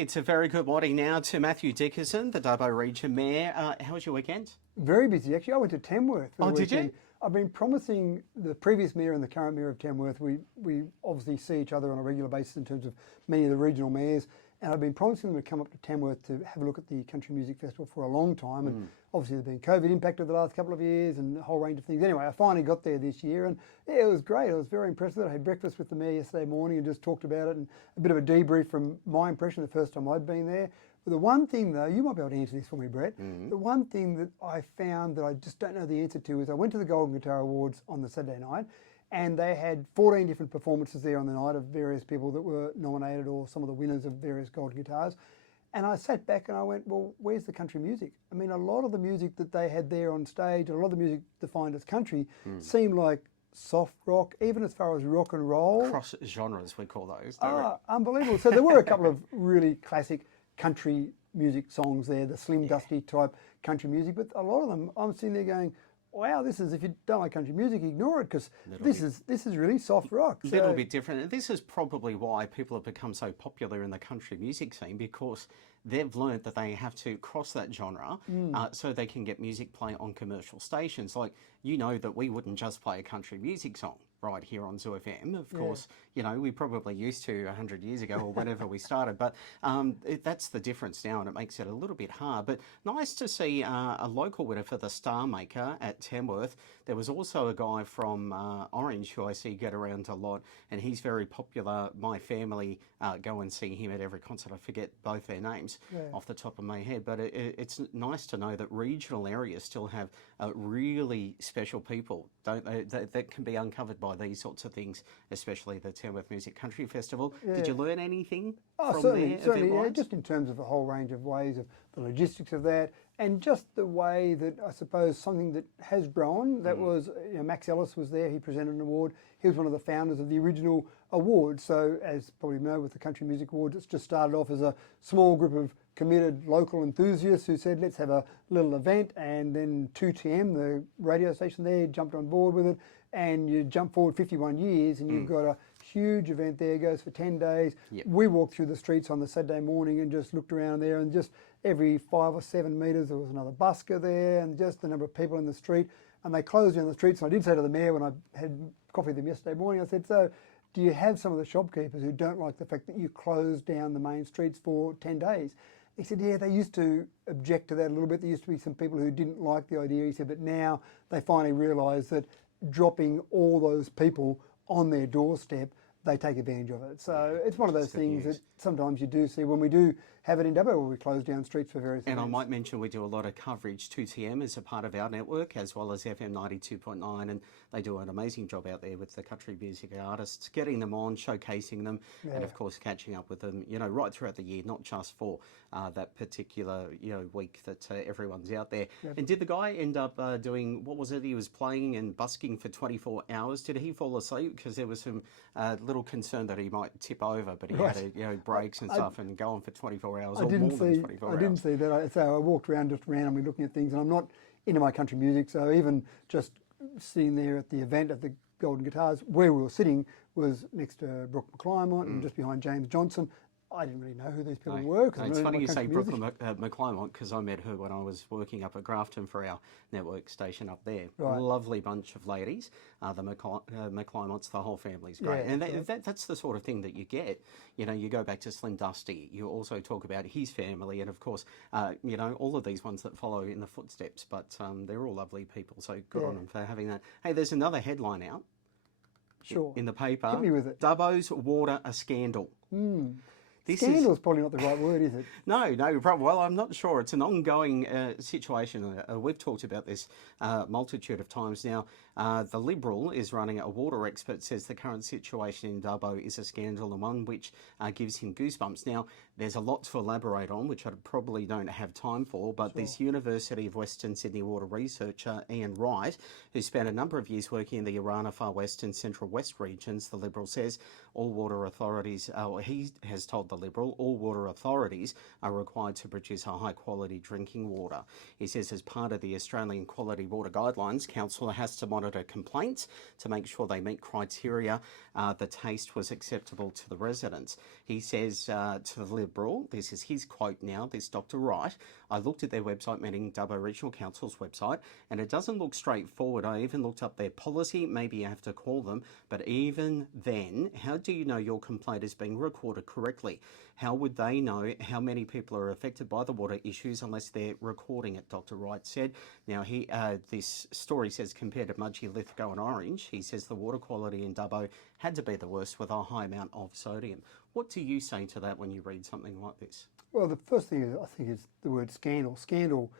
It's a very good morning now to Matthew Dickerson, the Dubbo Region Mayor. How was your weekend? Very busy, actually. I went to Tamworth for the did weekend. you? I've been promising the previous mayor and the current mayor of Tamworth, we obviously see each other on a regular basis in terms of many of the regional mayors, and I've been promising them to come up to Tamworth to have a look at the Country Music Festival for a long time, and obviously there's been COVID impact over the last couple of years and a whole range of things. Anyway, I finally got there this year, and yeah, it was great. I was very impressed with it. I had breakfast with the mayor yesterday morning and just talked about it, and a bit of a debrief from my impression the first time I'd been there. But the one thing though, you might be able to answer this for me, Brett, the one thing that I found that I just don't know the answer to is I went to the Golden Guitar Awards on the Saturday night, and they had 14 different performances there on the night of various people that were nominated or some of the winners of various gold guitars. And I sat back and I went, well, where's the country music? I mean, a lot of the music that they had there on stage, a lot of the music defined as country, seemed like soft rock, even as far as rock and roll. Cross genres, we call those. Unbelievable. So there were a couple of really classic country music songs there, the Slim Dusty type country music, but a lot of them, I'm sitting there going, wow, this is, if you don't like country music, ignore it, because this is really soft rock. A little bit different. And this is probably why people have become so popular in the country music scene, because they've learned that they have to cross that genre so they can get music play on commercial stations. Like, you know that we wouldn't just play a country music song right here on Zoo FM. Of course, you know, we probably used to 100 years ago or whenever we started, but that's the difference now, and it makes it a little bit hard. But nice to see a local winner for the Star Maker at Tamworth. There was also a guy from Orange who I see get around a lot, and he's very popular. My family go and see him at every concert. I forget both their names off the top of my head, but it's nice to know that regional areas still have really special people, don't they, that can be uncovered by these sorts of things, especially the Tamworth Music Country Festival. Did you learn anything from certainly, there? Certainly, yeah, just in terms of a whole range of ways of the logistics of that, and just the way that I suppose something that has grown, that was, you know, Max Ellis was there, he presented an award. He was one of the founders of the original award. So as probably you know, with the Country Music Awards, it's just started off as a small group of committed local enthusiasts who said, let's have a little event, and then 2TM, the radio station there, jumped on board with it, and you jump forward 51 years and you've got a huge event there, goes for 10 days. We walked through the streets on the Saturday morning and just looked around there, and just every 5 or 7 metres there was another busker there, and just the number of people in the street. And they closed down the streets, and I did say to the mayor when I had coffee with him yesterday morning, I said, so do you have some of the shopkeepers who don't like the fact that you closed down the main streets for 10 days? He said, yeah, they used to object to that a little bit. There used to be some people who didn't like the idea. He said, but now they finally realise that dropping all those people on their doorstep, they take advantage of it. So it's one of those things that sometimes you do see when we do have it in Dubbo, where we close down streets for various events. I might mention we do a lot of coverage. 2TM is a part of our network, as well as FM 92.9, and they do an amazing job out there with the country music artists, getting them on, showcasing them, and of course catching up with them, you know, right throughout the year, not just for that particular, you know, week that everyone's out there. And did the guy end up doing, what was it, he was playing and busking for 24 hours? Did he fall asleep? Because there was some little concern that he might tip over, but he had to, you know, breaks and stuff and go on for 24 hours or more than 24 hours. I didn't see that. So I walked around just randomly looking at things, and I'm not into my country music, so even just sitting there at the event at the Golden Guitars, where we were sitting was next to Brooke McClymont and just behind James Johnson. I didn't really know who these people were. No, it's funny you say Brooke McClymont, because I met her when I was working up at Grafton for our network station up there. Lovely bunch of ladies. The McClymonts, the whole family's great. And that's the sort of thing that you get. You know, you go back to Slim Dusty, you also talk about his family, and of course, you know, all of these ones that follow in the footsteps, but they're all lovely people, so good on them for having that. Hey, there's another headline out in the paper. Hit me with it. Dubbo's water a scandal. Scandal is probably not the right word, is it? No. Well, I'm not sure. It's an ongoing situation. We've talked about this multitude of times now. The Liberal is running a water expert, says the current situation in Dubbo is a scandal and one which gives him goosebumps. Now, there's a lot to elaborate on, which I probably don't have time for, but this University of Western Sydney water researcher, Ian Wright, who spent a number of years working in the Urana Far West and Central West regions, the Liberal says all water authorities, he has told the Liberal, all water authorities are required to produce a high quality drinking water. He says as part of the Australian Quality Water Guidelines, Council has to monitor complaints to make sure they meet criteria. The taste was acceptable to the residents. He says to the Liberal, this is his quote now, this Dr. Wright, I looked at their website, meaning Dubbo Regional Council's website, and it doesn't look straightforward. I even looked up their policy, maybe you have to call them, but even then, how do you know your complaint is being recorded correctly? How would they know how many people are affected by the water issues unless they're recording it, Dr. Wright said. Now, this story says compared to Mudgee, Lithgow and Orange, he says the water quality in Dubbo had to be the worst with a high amount of sodium. What do you say to that when you read something like this? Well, the first thing is, I think, is the word scandal. Scandal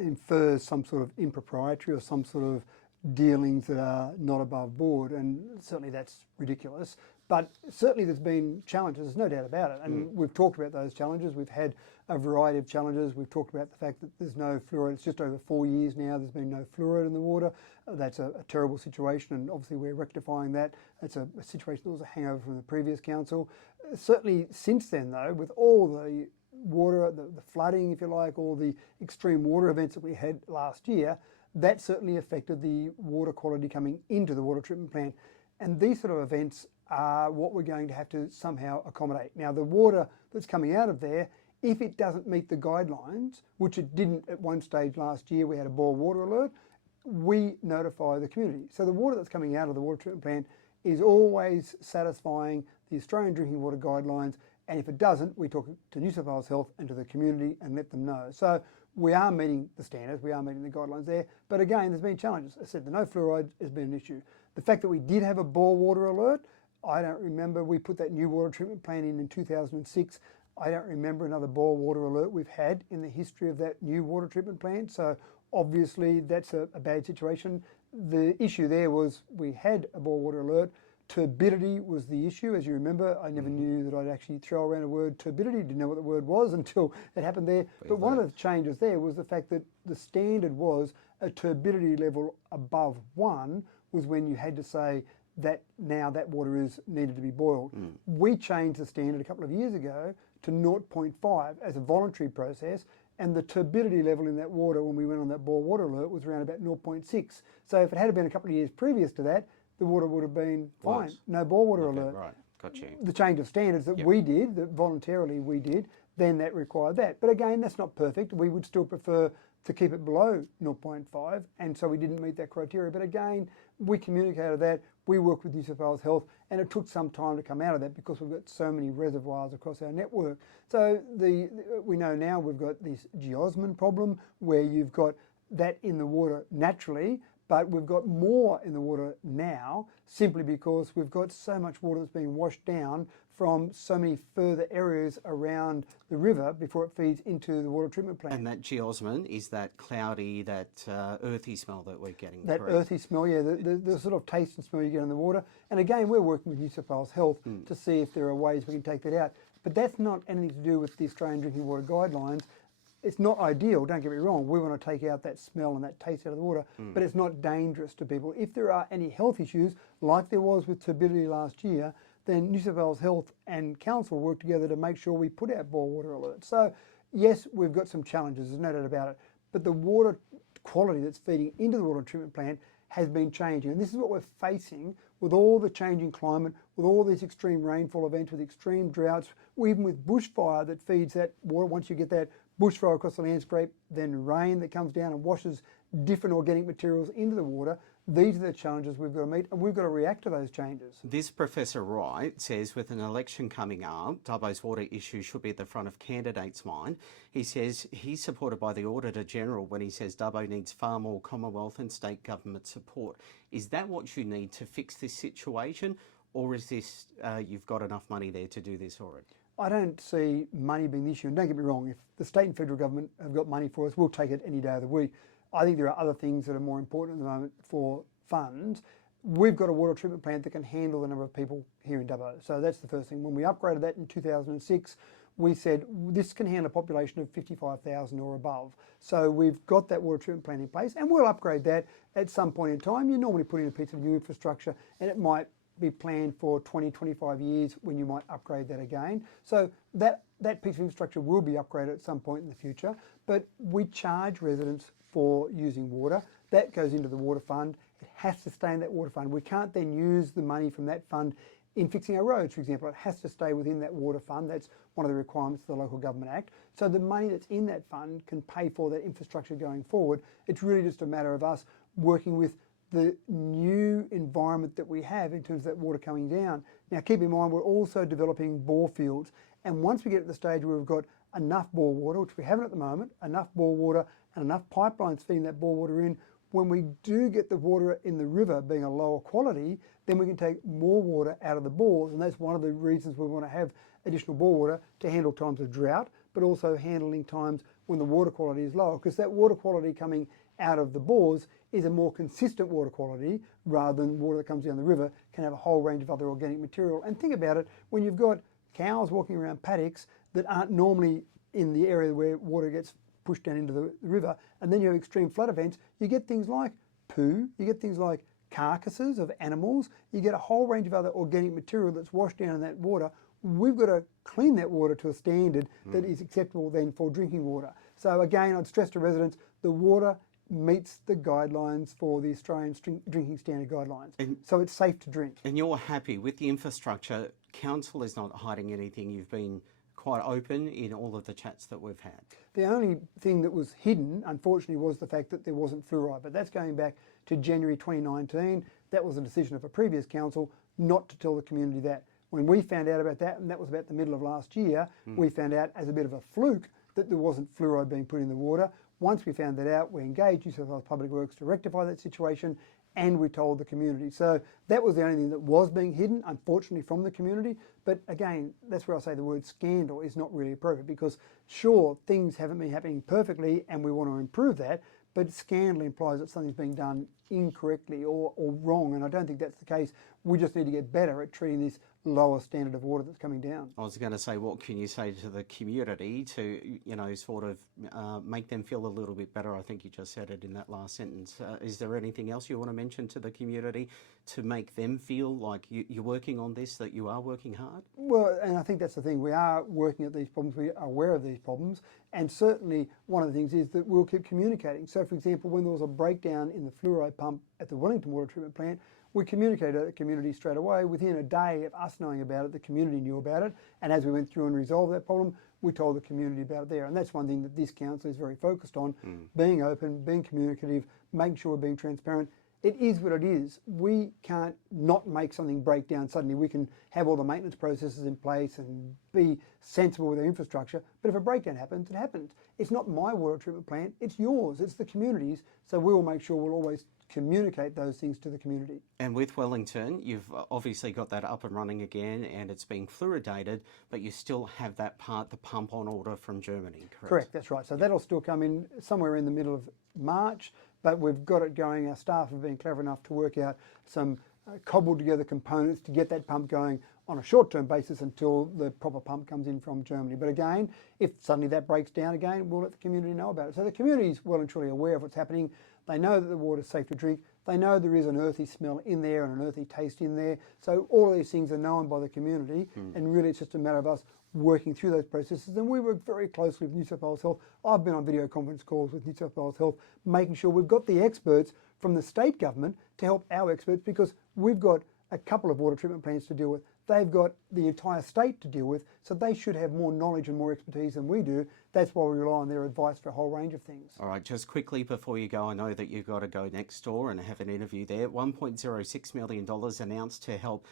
infers some sort of impropriety or some sort of dealings that are not above board, and certainly that's ridiculous. But certainly there's been challenges, there's no doubt about it. And we've talked about those challenges. We've had a variety of challenges. We've talked about the fact that there's no fluoride. It's just over 4 years now there's been no fluoride in the water. That's a terrible situation, and obviously we're rectifying that. That's a situation that was a hangover from the previous council. Certainly since then, though, with all the water, the flooding, if you like, all the extreme water events that we had last year, that certainly affected the water quality coming into the water treatment plant. And these sort of events are what we're going to have to somehow accommodate. Now, the water that's coming out of there, if it doesn't meet the guidelines, which it didn't at one stage last year, we had a boil water alert, we notify the community. So the water that's coming out of the water treatment plant is always satisfying the Australian Drinking Water Guidelines, and if it doesn't, we talk to New South Wales Health and to the community and let them know. So we are meeting the standards, we are meeting the guidelines there, but again, there's been challenges. I said the no fluoride has been an issue. The fact that we did have a boil water alert, I don't remember, we put that new water treatment plant in 2006. I don't remember another boil water alert we've had in the history of that new water treatment plant. So obviously that's a bad situation. The issue there was we had a boil water alert. Turbidity was the issue. As you remember, I never knew that I'd actually throw around a word turbidity, didn't know what the word was until it happened there. But one of the changes there was the fact that the standard was a turbidity level above 1 was when you had to say that now that water is needed to be boiled. We changed the standard a couple of years ago to 0.5 as a voluntary process, and the turbidity level in that water when we went on that boil water alert was around about 0.6. So if it had been a couple of years previous to that, the water would have been fine. No boil water alert. Right, got you. The change of standards that we did, that voluntarily we did, then that required that. But again, that's not perfect. We would still prefer to keep it below 0.5, and so we didn't meet that criteria. But again, we communicated that, we worked with New South Wales Health, and it took some time to come out of that because we've got so many reservoirs across our network. So we know now we've got this geosmin problem where you've got that in the water naturally, but we've got more in the water now simply because we've got so much water that's being washed down from so many further areas around the river before it feeds into the water treatment plant. And that geosmin is that cloudy, that earthy smell that we're getting. That correct? earthy smell, yeah, the sort of taste and smell you get in the water. And again, we're working with New South Wales Health to see if there are ways we can take that out. But that's not anything to do with the Australian Drinking Water Guidelines. It's not ideal, don't get me wrong. We want to take out that smell and that taste out of the water, but it's not dangerous to people. If there are any health issues, like there was with turbidity last year, then New South Wales Health and Council work together to make sure we put out boil water alerts. So yes, we've got some challenges, there's no doubt about it, but the water quality that's feeding into the water treatment plant has been changing. And this is what we're facing with all the changing climate, with all these extreme rainfall events, with extreme droughts, even with bushfire that feeds that water. Once you get that bushfire across the landscape, then rain that comes down and washes different organic materials into the water. These are the challenges we've got to meet, and we've got to react to those changes. This Professor Wright says with an election coming up, Dubbo's water issue should be at the front of candidates' mind. He says he's supported by the Auditor General when he says Dubbo needs far more Commonwealth and state government support. Is that what you need to fix this situation, or is this you've got enough money there to do this already? I don't see money being the issue, and don't get me wrong, if the state and federal government have got money for us, we'll take it any day of the week. I think there are other things that are more important at the moment for funds. We've got a water treatment plant that can handle the number of people here in Dubbo. So that's the first thing. When we upgraded that in 2006, we said this can handle a population of 55,000 or above. So we've got that water treatment plant in place, and we'll upgrade that at some point in time. You normally put in a piece of new infrastructure and it might be planned for 20, 25 years when you might upgrade that again. So that piece of infrastructure will be upgraded at some point in the future, but we charge residents for using water. That goes into the water fund. It has to stay in that water fund. We can't then use the money from that fund in fixing our roads, for example. It has to stay within that water fund. That's one of the requirements of the Local Government Act. So the money that's in that fund can pay for that infrastructure going forward. It's really just a matter of us working with the new environment that we have in terms of that water coming down. Now keep in mind, we're also developing bore fields, and once we get to the stage where we've got enough bore water, which we haven't at the moment, enough bore water and enough pipelines feeding that bore water in, when we do get the water in the river being a lower quality, then we can take more water out of the bores, and that's one of the reasons we want to have additional bore water to handle times of drought, but also handling times when the water quality is lower, because that water quality coming out of the bores is a more consistent water quality rather than water that comes down the river can have a whole range of other organic material. And think about it, when you've got cows walking around paddocks that aren't normally in the area where water gets pushed down into the river, and then you have extreme flood events, you get things like poo, you get things like carcasses of animals, you get a whole range of other organic material that's washed down in that water. We've got to clean that water to a standard that is acceptable then for drinking water. So again, I'd stress to residents, the water meets the guidelines for the Australian Drinking Standard Guidelines. So it's safe to drink. And you're happy with the infrastructure. Council is not hiding anything. You've been quite open in all of the chats that we've had. The only thing that was hidden, unfortunately, was the fact that there wasn't fluoride, but that's going back to January 2019. That was a decision of a previous council not to tell the community that. When we found out about that, and that was about the middle of last year, we found out as a bit of a fluke that there wasn't fluoride being put in the water. Once we found that out, we engaged New South Wales Public Works to rectify that situation, and we told the community. So that was the only thing that was being hidden, unfortunately, from the community. But again, that's where I say the word scandal is not really appropriate, because sure, things haven't been happening perfectly and we want to improve that, but scandal implies that something's being done incorrectly or wrong, and I don't think that's the case. We just need to get better at treating this lower standard of water that's coming down. I was going to say, what can you say to the community to, you know, sort of make them feel a little bit better? I think you just said it in that last sentence. Is there anything else you want to mention to the community to make them feel like you're working on this, that you are working hard? Well, and I think that's the thing. We are working at these problems. We are aware of these problems. And certainly one of the things is that we'll keep communicating. So, for example, when there was a breakdown in the fluoride pump at the Wellington Water Treatment Plant, we communicated to the community straight away. Within a day of us knowing about it, the community knew about it. And as we went through and resolved that problem, we told the community about it there. And that's one thing that this council is very focused on, being open, being communicative, making sure we're being transparent. It is what it is. We can't not make something break down suddenly. We can have all the maintenance processes in place and be sensible with our infrastructure, but if a breakdown happens, it happens. It's not my water treatment plant, it's yours, it's the community's, so we will make sure we'll always communicate those things to the community. And with Wellington, you've obviously got that up and running again and it's being fluoridated, but you still have that part, the pump on order from Germany, correct? Correct, that's right. So that'll still come in somewhere in the middle of March, but we've got it going. Our staff have been clever enough to work out some cobbled together components to get that pump going on a short-term basis until the proper pump comes in from Germany. But again, if suddenly that breaks down again, we'll let the community know about it. So the community is well and truly aware of what's happening. They know that the water is safe to drink. They know there is an earthy smell in there and an earthy taste in there. So all of these things are known by the community, and really it's just a matter of us working through those processes. And we work very closely with New South Wales Health. I've been on video conference calls with New South Wales Health, making sure we've got the experts from the state government to help our experts, because we've got a couple of water treatment plants to deal with. They've got the entire state to deal with, so they should have more knowledge and more expertise than we do. That's why we rely on their advice for a whole range of things. All right, just quickly before you go, I know that you've got to go next door and have an interview there. $1.06 million announced to help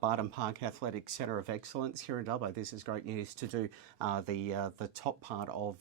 Barton Park Athletic Centre of Excellence here in Dubbo. This is great news to do the top part of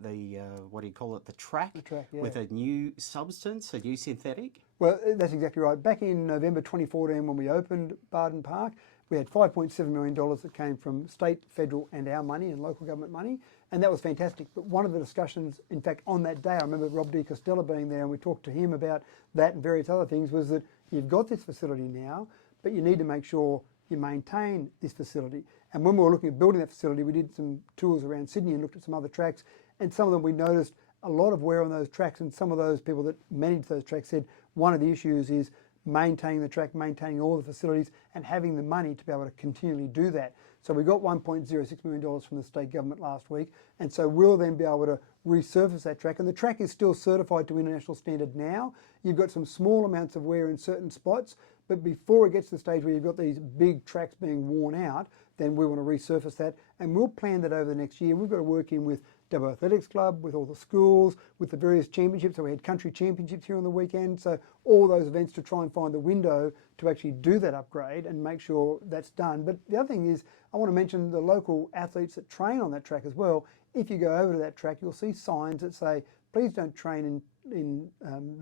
the, what do you call it, the track Yeah. with a new substance, a new synthetic? Well, that's exactly right. Back in November 2014 when we opened Barton Park, we had $5.7 million that came from state, federal and our money and local government money, and that was fantastic. But one of the discussions, in fact, on that day, I remember Rob De Costello being there and we talked to him about that and various other things, was that you've got this facility now, but you need to make sure you maintain this facility. And when we were looking at building that facility, we did some tours around Sydney and looked at some other tracks, and some of them we noticed a lot of wear on those tracks, and some of those people that manage those tracks said one of the issues is maintaining the track, maintaining all the facilities, and having the money to be able to continually do that. So we got $1.06 million from the state government last week, and so we'll then be able to resurface that track. And the track is still certified to international standard now. You've got some small amounts of wear in certain spots, but before it gets to the stage where you've got these big tracks being worn out, then we want to resurface that, and we'll plan that over the next year. We've got to work in with Dubbo Athletics Club, with all the schools, with the various championships. So we had country championships here on the weekend. So all those events to try and find the window to actually do that upgrade and make sure that's done. But the other thing is, I want to mention the local athletes that train on that track as well. If you go over to that track, you'll see signs that say, please don't train in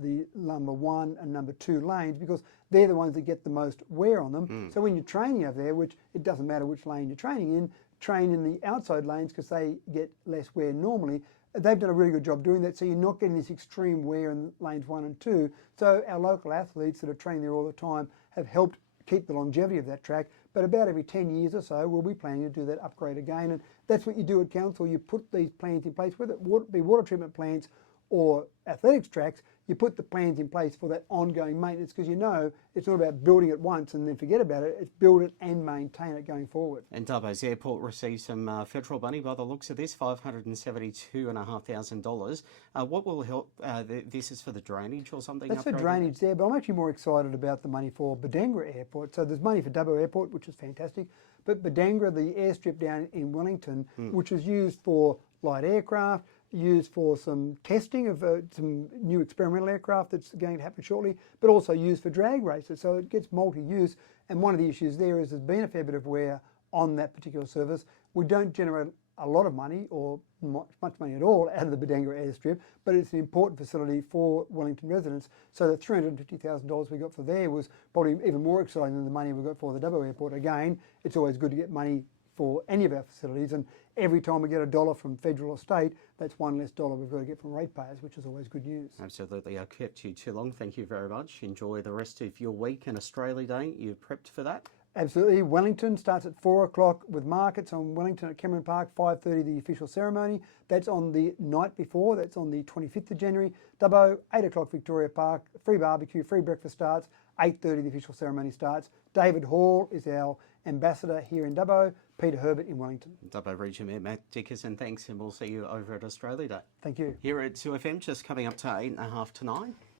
the number 1 and number 2 lanes, because they're the ones that get the most wear on them. So when you're training over there, which it doesn't matter which lane you're training in, train in the outside lanes because they get less wear normally. They've done a really good job doing that, so you're not getting this extreme wear in lanes 1 and 2. So our local athletes that are training there all the time have helped keep the longevity of that track. But about every 10 years or so, we'll be planning to do that upgrade again. And that's what you do at council. You put these plans in place, whether it be water treatment plants or athletics tracks. You put the plans in place for that ongoing maintenance, because you know it's not about building it once and then forget about it. It's build it and maintain it going forward. And Dubbo's airport received some federal money by the looks of this, $572,500. What will help? This is for the drainage or something? That's for drainage there, but I'm actually more excited about the money for Badangra Airport. So there's money for Dubbo Airport, which is fantastic, but Badangra, the airstrip down in Wellington, which is used for light aircraft, used for some testing of some new experimental aircraft that's going to happen shortly, but also used for drag races. So it gets multi-use. And one of the issues there is there's been a fair bit of wear on that particular service. We don't generate a lot of money or much money at all out of the Badangra airstrip, but it's an important facility for Wellington residents. So the $350,000 we got for there was probably even more exciting than the money we got for the Dubbo Airport. Again, it's always good to get money for any of our facilities, and every time we get $1 from federal or state, that's one less dollar we've got to get from ratepayers, which is always good news. Absolutely. I kept you too long. Thank you very much. Enjoy the rest of your week and Australia Day. You prepped for that? Absolutely. Wellington starts at 4 o'clock with markets on Wellington at Cameron Park, 5:30 the official ceremony. That's on the night before, that's on the 25th of January. Dubbo, 8 o'clock Victoria Park, free barbecue, free breakfast starts, 8:30 the official ceremony starts. David Hall is our ambassador here in Dubbo, Peter Herbert in Wellington. Dubbo Region Mayor Matt Dickerson, thanks, and we'll see you over at Australia Day. Thank you. Here at 2FM, just coming up to 8:30 to 9.